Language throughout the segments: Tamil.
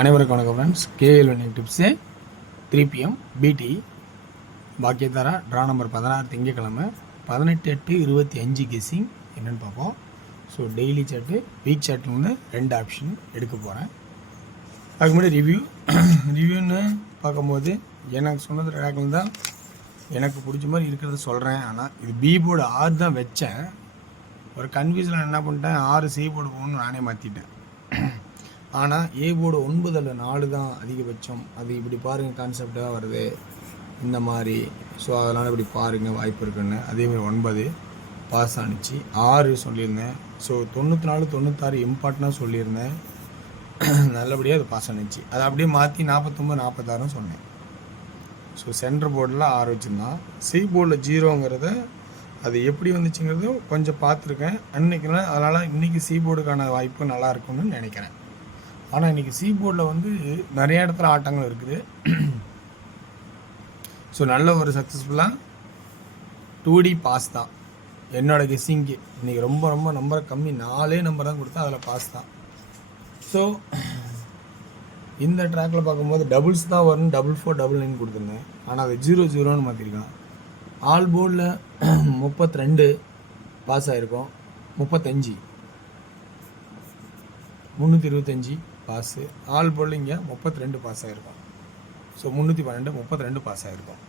அனைவருக்கும் வணக்கம் ஃப்ரெண்ட்ஸ். கேஎல் டிப்ஸு 3 PM பிடி பாக்கியதாரா ட்ரா நம்பர் 16 திங்கக்கிழமை 18/8/25 கெஸ்ஸிங் என்னென்னு பார்ப்போம். ஸோ டெய்லி சார்ட்டு வீக் சார்ட்டில் வந்து 2 ஆப்ஷன் எடுக்க போகிறேன். அதுக்கு முன்னாடி ரிவ்யூன்னு பார்க்கும்போது எனக்கு சொன்னது ரேக்கில் தான் எனக்கு பிடிச்ச மாதிரி இருக்கிறத சொல்கிறேன். ஆனால் இது பி போர்டு 6 தான் வச்சேன். ஒரு கன்ஃபியூஷனில் என்ன பண்ணிட்டேன், 6 சி போர்டு போகணும்னு நானே மாற்றிட்டேன். ஆனால் ஏ போர்டு 9 அல்ல 4 தான் அதிகபட்சம். அது இப்படி பாருங்கள், கான்செப்டாக வருது இந்த மாதிரி. ஸோ அதனால் இப்படி பாருங்கள், வாய்ப்பு இருக்குன்னு. அதேமாதிரி 9 பாஸ் ஆணிச்சு. 6 சொல்லியிருந்தேன். ஸோ 94 96 இம்பார்ட்டனாக சொல்லியிருந்தேன். நல்லபடியாக அது பாஸ் ஆணிச்சு. அதை அப்படியே மாற்றி 49 46 சொன்னேன். ஸோ சென்ட்ரு போர்டில் 6 வச்சுருந்தான். சி போர்டில் 0ங்கிறத அது எப்படி வந்துச்சுங்கிறதும் கொஞ்சம் பார்த்துருக்கேன் அன்றைக்கினா. அதனால் இன்றைக்கி சி போர்டுக்கான வாய்ப்பு நல்லா இருக்கும்னு நினைக்கிறேன். ஆனால் இன்றைக்கி சி போர்டில் வந்து நிறைய இடத்துல ஆட்டங்கள் இருக்குது. ஸோ நல்ல ஒரு சக்ஸஸ்ஃபுல்லாக 2D பாஸ் தான் என்னோடய கெஸ்ஸிங்கு. இன்றைக்கி ரொம்ப ரொம்ப நம்பர் கம்மி, 4 நம்பர் தான் கொடுத்தா அதில் பாஸ் தான். ஸோ இந்த ட்ராக்கில் பார்க்கும்போது டபுள்ஸ் தான் வரும். 4499 கொடுத்துருந்தேன். ஆனால் அது 00ன்னு மாற்றிருக்கான். ஆல் போர்டில் 32 பாஸ் ஆகிருக்கும். 35 325 பாஸு. ஆல் போர்டில் இங்கே 32 பாஸ் ஆகிருக்கும். ஸோ 312 32 பாஸ் ஆகிருக்கும்.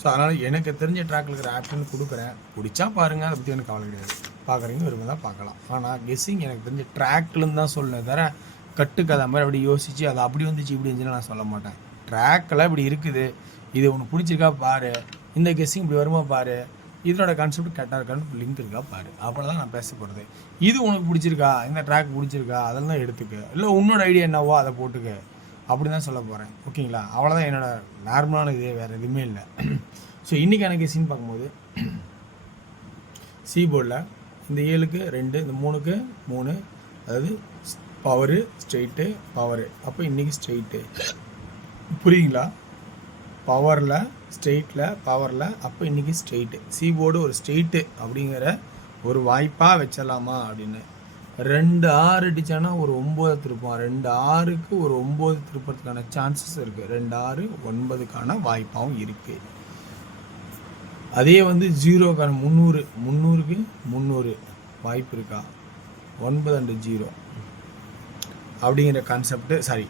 ஸோ அதனால் எனக்கு தெரிஞ்ச ட்ராக்கில் இருக்கிற ஆப்ஷன் கொடுக்குறேன். பிடிச்சா பாருங்கள், அதை பற்றி எனக்கு கவலை கிடையாது. பார்க்குறீங்க விரும்ப தான் பார்க்கலாம். ஆனால் கெஸ்ஸிங் எனக்கு தெரிஞ்ச ட்ராக்லேருந்து தான் சொல்லுவேன் தவிர கட்டுக்கதை மாதிரி அப்படி யோசித்து அது அப்படி வந்துச்சு இப்படி இருந்துச்சுன்னு நான் சொல்ல மாட்டேன். ட்ராக்கில் இப்படி இருக்குது, இது உனக்கு பிடிச்சிருக்கா பாரு, இந்த கெஸ்ஸிங் இப்படி வருமா பாரு, இதனோட கான்செப்ட் கரெக்டாக இருக்கான்னு லிங்க் இருக்கா பாரு. அப்போ தான் நான் பேச போகிறது. இது உனக்கு பிடிச்சிருக்கா, இந்த ட்ராக் பிடிச்சிருக்கா, அதெல்லாம் எடுத்துக்க. இல்லை உன்னோட ஐடியா என்னவோ அதை போட்டுக்க, அப்படி தான் சொல்ல போகிறேன். ஓகேங்களா? அவ்வளோதான் என்னோடய நார்மலான இதே, வேறு எதுவுமே இல்லை. ஸோ இன்றைக்கி எனக்கு கெஸ்ஸிங் பார்க்கும்போது சி போர்டில் இந்த 7க்கு 2, இந்த 3க்கு 3, அதாவது பவரு ஸ்ட்ரெயிட்டு பவரு. அப்போ இன்றைக்கி ஸ்ட்ரெயிட்டு, புரியுங்களா? பவரில் ஸ்ட்ரெயிட்டில் பவரில், அப்போ இன்றைக்கி ஸ்ட்ரெயிட்டு. சி போர்டு ஒரு ஸ்ட்ரெயிட்டு அப்படிங்கிற ஒரு வாய்ப்பாக வச்சிடலாமா அப்படின்னு. 2 6 அடித்தானா ஒரு 9 திருப்போம். 2 6க்கு ஒரு 9 திருப்பறதுக்கான சான்சஸ் இருக்குது. 2 6 9க்கான வாய்ப்பாகவும் இருக்குது. அதே வந்து 0க்கான 300க்கு 300 வாய்ப்பு இருக்கா? 9 and 0 அப்படிங்கிற கான்செப்டு. சாரி,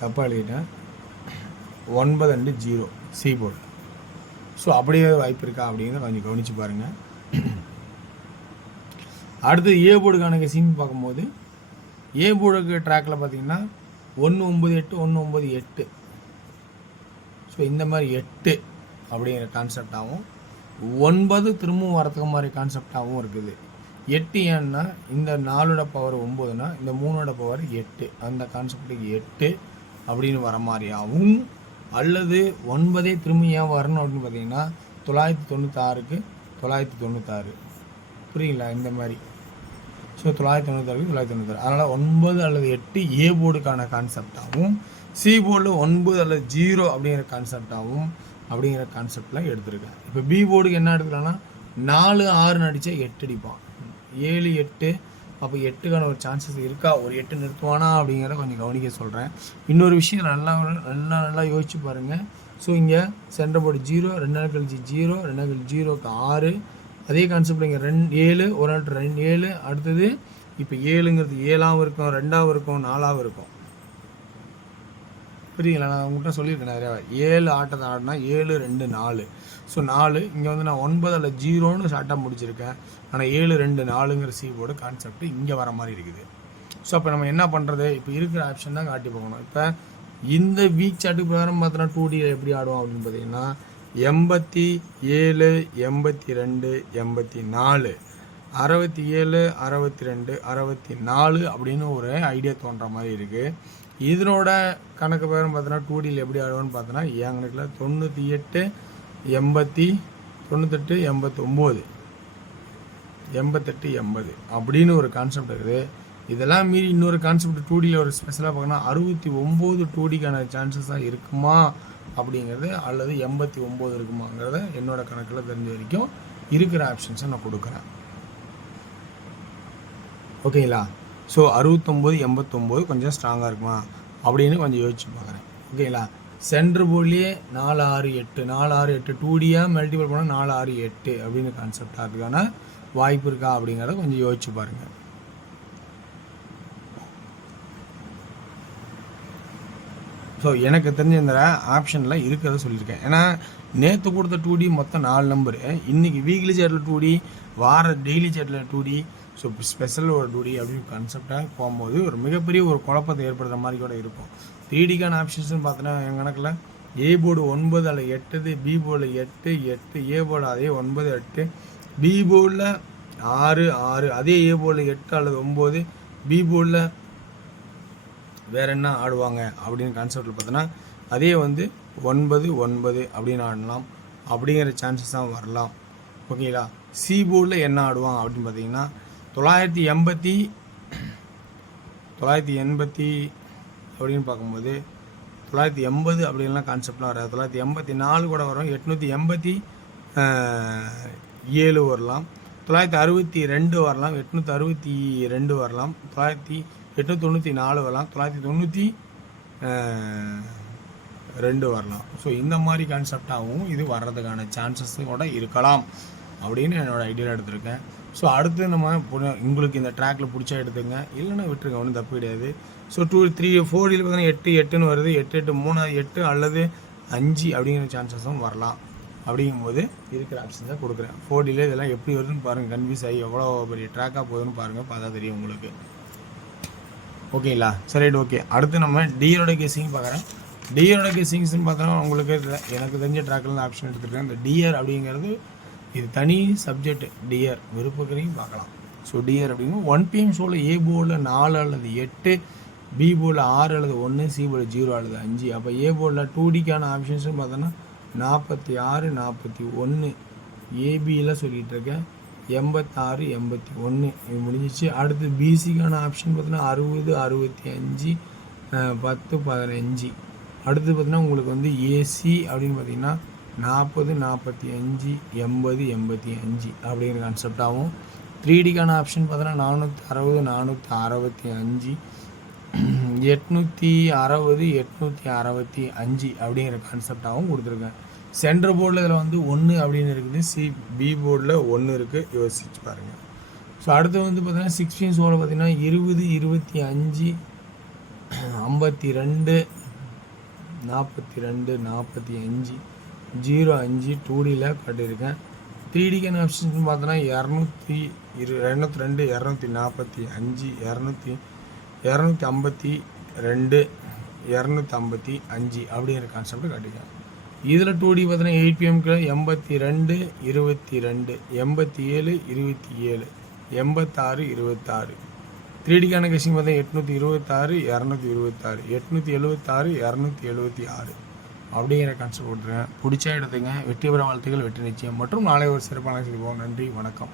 தப்பாக எழுதிட்டேன். 9 and 0 சி போர்டு. ஸோ அப்படியே வாய்ப்பு இருக்கா அப்படிங்கிறத கொஞ்சம் கவனித்து பாருங்கள். அடுத்து ஏ போர்டுக்கான கெஸ்ஸிங் பார்க்கும்போது ஏ போர்டுக்கு ட்ராக்கில் பார்த்தீங்கன்னா 198 198. ஸோ இந்த மாதிரி 8 அப்படிங்கிற கான்செப்டாகவும் 9 திரும்பவும் வரத்துக்கு மாதிரி கான்செப்டாகவும் இருக்குது. 8 ஏன்னா இந்த 4ஓட பவர் 9னா இந்த 3ஓட பவர் 8, அந்த கான்செப்டுக்கு 8 அப்படின்னு வர மாதிரியாகவும், அல்லது 9 திரும்பி ஏன் வரணும் அப்படின்னு பார்த்தீங்கன்னா 996க்கு 996, புரியுங்களா? இந்த மாதிரி. ஸோ 996க்கு 996. அதனால் 9 அல்லது 8 ஏ போர்டுக்கான கான்செப்டாகவும், சி போர்டில் 9 அல்லது 0 அப்படிங்கிற கான்செப்டில் எடுத்துருக்கேன். இப்போ பி போர்டுக்கு என்ன எடுத்துக்கலாம்னா 4 6 அடித்தா 8 அடிப்பான். 7 8, அப்போ 8க்கான ஒரு சான்சஸ் இருக்கா? ஒரு 8 நிறுத்துவானா அப்படிங்கிறத கொஞ்சம் கவனிக்க சொல்கிறேன். இன்னொரு விஷயம் நல்லா யோசிச்சு பாருங்கள். ஸோ இங்கே சென்டர் போர்டு 0, 2 நாள் கழிச்சு 0, 2 நாள் கழிச்சு 0க்கு 6. அதே கான்செப்ட் இங்கே 7, ஒரு நாள் 2 7. அடுத்தது இப்போ 7ங்கிறது 7ஆகவும் இருக்கும், 2ஆகவும் இருக்கும், 4ஆகவும் இருக்கும். புரியுங்களா? நான் உங்கள்கிட்ட சொல்லியிருக்கேன் நிறையா. 7 ஆட்டத்தை ஆடினா 7 2 4. ஸோ 4 இங்கே வந்து நான் 9 அல்ல 0ன்னு ஷார்ட்டாக முடிச்சிருக்கேன். ஆனால் 7 2 4ங்கிற சி போர்டு கான்செப்ட் இங்கே வர மாதிரி இருக்குது. ஸோ அப்போ நம்ம என்ன பண்ணுறது? இப்போ இருக்கிற ஆப்ஷன் தான் காட்டி போகணும். இப்போ இந்த வீக் சார்ட்டுக்கு பிரகாரம் பார்த்தோன்னா 2D எப்படி ஆடுவோம் அப்படின்னு பார்த்தீங்கன்னா 87 82 84 67 62 64 அப்படின்னு ஒரு ஐடியா தோன்ற மாதிரி இருக்குது. இதனோட கணக்கு பேரும் பார்த்தோன்னா 2Dயில் எப்படி ஆடுவோன்னு பார்த்தோன்னா என் கணக்கில் 98 80 98 89 88 80 அப்படின்னு ஒரு கான்செப்ட் இருக்குது. இதெல்லாம் மீறி இன்னொரு கான்செப்ட் 2Dயில் ஒரு ஸ்பெஷலாக பார்க்கணும். 69 2Dக்கான சான்சஸாக இருக்குமா அப்படிங்கிறது, அல்லது 89 இருக்குமாங்கிறத என்னோட கணக்கில் தெரிஞ்ச வரைக்கும் இருக்கிற ஆப்ஷன்ஸை நான் கொடுக்குறேன். ஓகேங்களா? ஸோ 69 89 கொஞ்சம் ஸ்ட்ராங்காக இருக்குமா அப்படின்னு கொஞ்சம் யோசிச்சு பார்க்குறேன். ஓகேங்களா? சென்ட்ரு போர்ட்லேயே 4 6 8 4 6 8 2Dயாக மல்டிபிள் பண்ணால் 4 6 8 அப்படின்னு கான்செப்டாக இருக்குதான வாய்ப்பு இருக்கா அப்படிங்கிறத கொஞ்சம் யோசிச்சு பாருங்கள். ஸோ எனக்கு தெரிஞ்ச இந்த ஆப்ஷனில் இருக்கிறத சொல்லியிருக்கேன். ஏன்னா நேற்று கொடுத்த 2D மொத்தம் 4 நம்பரு, இன்றைக்கி வீக்லி சேட்டில் 2D, வார டெய்லி சேட்டில் 2D, ஸோ ஸ்பெஷல் ஒரு 2D அப்படின்னு கான்செப்டாக போகும்போது ஒரு மிகப்பெரிய ஒரு குழப்பத்தை ஏற்படுற மாதிரி கூட இருக்கும். 3Dக்கான ஆப்ஷன்ஸ்னு பார்த்தோன்னா என் கணக்கில் ஏ போர்டு 9 அதில் 8, பி போர்டில் 8 8, ஏ போர்டு அதே 9 8, பி போர்டில் 6 6, அதே ஏ போர்டில் 8 அல்லது 9, பி போர்டில் வேறு என்ன ஆடுவாங்க அப்படின்னு கான்செப்டில் பார்த்தோன்னா அதே வந்து 9 9 அப்படின்னு ஆடலாம், அப்படிங்கிற சான்சஸ் தான் வரலாம். ஓகேங்களா? சி போர்டில் என்ன ஆடுவாங்க அப்படின்னு பார்த்தீங்கன்னா 980 அப்படின்னு பார்க்கும்போது 980 அப்படின்லாம் கான்செப்ட்லாம் வராது. 984 கூட வரும், 887 வரலாம், 962 வரலாம், 862 வரலாம், 894 வரலாம், 992 வரலாம். ஸோ இந்த மாதிரி கான்செப்டாகவும் இது வர்றதுக்கான சான்சஸும் கூட இருக்கலாம் அப்படின்னு என்னோடய ஐடியாவில் எடுத்திருக்கேன். ஸோ அடுத்து நம்ம உங்களுக்கு இந்த ட்ராக்கில் பிடிச்சா எடுத்துங்க, இல்லைன்னா விட்டுருங்க, ஒன்றும் தப்பு கிடையாது. ஸோ 2 3 4 பார்த்தீங்கன்னா 8 8ன்னு வருது, 8 8 3 8 அல்லது 5 அப்படிங்கிற சான்சஸும் வரலாம். அப்படிங்கும்போது இருக்கிற ஆப்ஷன்ஸை கொடுக்குறேன். 4Dயில் இதெல்லாம் எப்படி வருதுன்னு பாருங்கள், கன்ஃபியூஸ் ஆகி எவ்வளோ பெரிய ட்ராக்காக போகுதுன்னு பாருங்கள், பார்த்தா தெரியும் உங்களுக்கு. ஓகேங்களா? சரி, ரைட், ஓகே. அடுத்து நம்ம டியரோட கேசிங் பார்க்குறேன். டியரோட கேசிங்ஸ்ன்னு பார்த்தோன்னா உங்களுக்கு எனக்கு தெரிஞ்ச ட்ராக்கில் ஆப்ஷன் எடுத்துருக்கேன். இந்த டியர் அப்படிங்கிறது இது தனி சப்ஜெக்ட். டியர் விருப்பக்கரையும் பார்க்கலாம். ஸோ டியர் அப்படிங்கும் 1 PM ஷோவில் ஏ போர்டில் 4 அல்லது 8, பி போர்டில் 6 அல்லது 1, சி போர்டில் 0 அல்லது 5. அப்போ ஏ போர்டில் 2Dக்கான ஆப்ஷன்ஸ்னு பார்த்தோன்னா 46 41, ஏபியில் சொல்லிகிட்டு இருக்கேன் 86 81 இது முடிஞ்சிச்சு. அடுத்து பிசிக்கான ஆப்ஷன் பார்த்தீங்கன்னா 60 65 10 15. அடுத்து பார்த்தீங்கன்னா உங்களுக்கு வந்து ஏசி அப்படின்னு பார்த்தீங்கன்னா 40 45 80 85 அப்படிங்கிற கான்செப்டாகவும், 3Dக்கான ஆப்ஷன் பார்த்தோன்னா 460 465 860 865 அப்படிங்கிற கான்செப்டாகவும் கொடுத்துருக்கேன். சென்ட்ரு போர்டில் இதில் வந்து 1 அப்படின்னு இருக்குது, பி போர்டில் 1 இருக்குது, யோசிச்சு பாருங்கள். ஸோ அடுத்து வந்து பார்த்தீங்கன்னா 16 ஷோவில் பார்த்தீங்கன்னா 20 25 52 42 45 05 2Dயில் காட்டியிருக்கேன். 3Dக்கான ஆப்ஷன்ஸ் பார்த்தோன்னா 202 245 252 255 அப்படிங்கிற கான்செப்ட் காட்டியிருக்கேன். இதில் 2D பார்த்தீங்கன்னா 8 PMக்கு 82 22 87 27 86 26. 3Dக்கான கேசிங் பார்த்தீங்கன்னா 826 226 876 276 அப்படிங்கிற கான்செப்ட் கொடுத்துருக்கேன். பிடிச்சா எடுத்துங்க. வெற்றி பெற வாழ்த்துக்கள், வெற்றி நிச்சயம் மற்றும் நாளை ஒரு சிறப்பான செய்வோம். நன்றி, வணக்கம்.